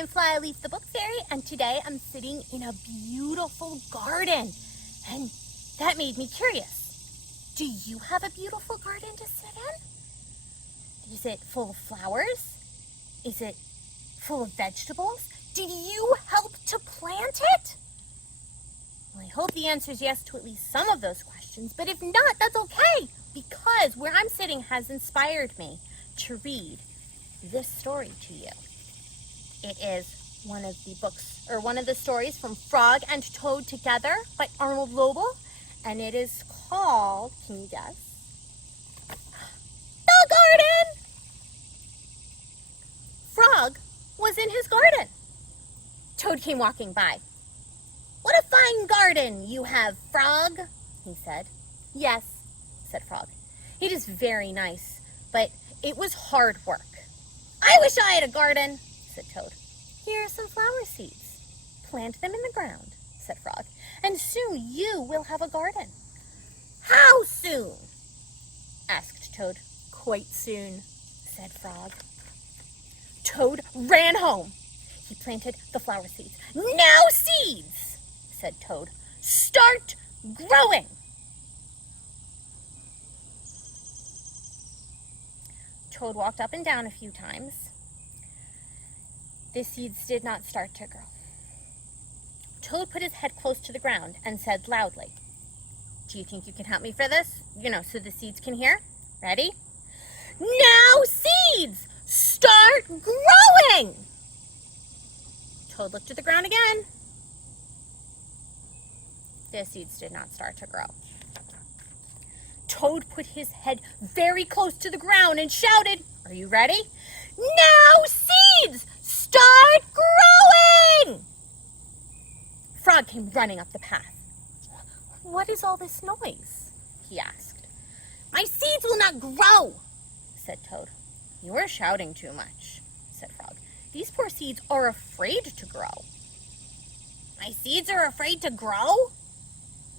I'm Flyleaf the Book Fairy, and today I'm sitting in a beautiful garden. And that made me curious. Do you have a beautiful garden to sit in? Is it full of flowers? Is it full of vegetables? Did you help to plant it? Well, I hope the answer is yes to at least some of those questions, but if not, that's okay, because where I'm sitting has inspired me to read this story to you. It is one of the stories from Frog and Toad Together by Arnold Lobel, and it is called, can you guess? The Garden! Frog was in his garden. Toad came walking by. "What a fine garden you have, Frog," he said. "Yes," said Frog. "It is very nice, but it was hard work." "I wish I had a garden," said Toad. "Here are some flower seeds. Plant them in the ground," said Frog, "and soon you will have a garden." "How soon?" asked Toad. "Quite soon," said Frog. Toad ran home. He planted the flower seeds. "Now seeds," said Toad, "start growing." Toad walked up and down a few times. The seeds did not start to grow. Toad put his head close to the ground and said loudly, "Do you think you can help me for this? So the seeds can hear? Ready? Now seeds, start growing!" Toad looked at the ground again. The seeds did not start to grow. Toad put his head very close to the ground and shouted, "Are you ready? Now seeds, start growing!" Frog came running up the path. "What is all this noise?" he asked. "My seeds will not grow," said Toad. "You are shouting too much," said Frog. "These poor seeds are afraid to grow." "My seeds are afraid to grow?"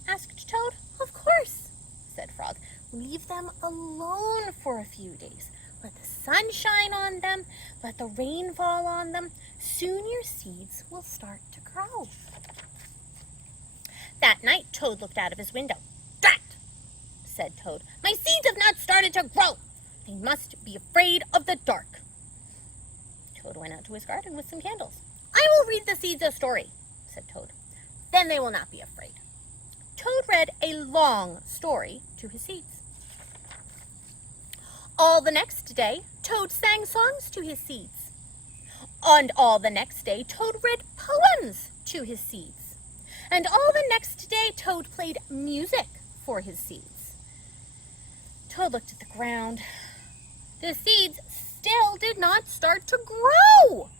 asked Toad. "Of course," said Frog. "Leave them alone for a few days. Let the sun shine on them. Let the rain fall on them. Soon your seeds will start to grow." That night, Toad looked out of his window. "Drat!" said Toad. "My seeds have not started to grow. They must be afraid of the dark." Toad went out to his garden with some candles. "I will read the seeds a story," said Toad. "Then they will not be afraid." Toad read a long story to his seeds. All the next day, Toad sang songs to his seeds. And all the next day, Toad read poems to his seeds. And all the next day, Toad played music for his seeds. Toad looked at the ground. The seeds still did not start to grow.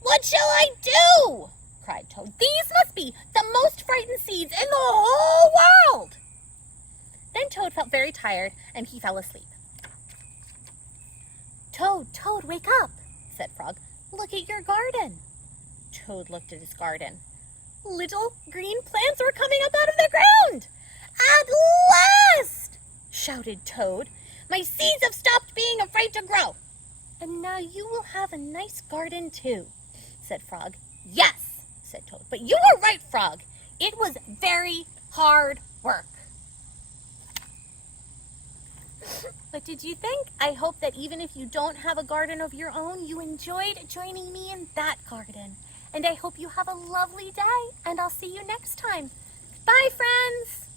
"What shall I do?" cried Toad. "These must be the most frightened seeds in the whole world." Then Toad felt very tired, and he fell asleep. Toad, wake up," said Frog. "Look at your garden." Toad looked at his garden. Little green plants were coming up out of the ground. "At last!" shouted Toad. "My seeds have stopped being afraid to grow." "And now you will have a nice garden too," said Frog. "Yes," said Toad. "But you were right, Frog. It was very hard work." What did you think? I hope that even if you don't have a garden of your own, you enjoyed joining me in that garden. And I hope you have a lovely day, and I'll see you next time. Bye, friends!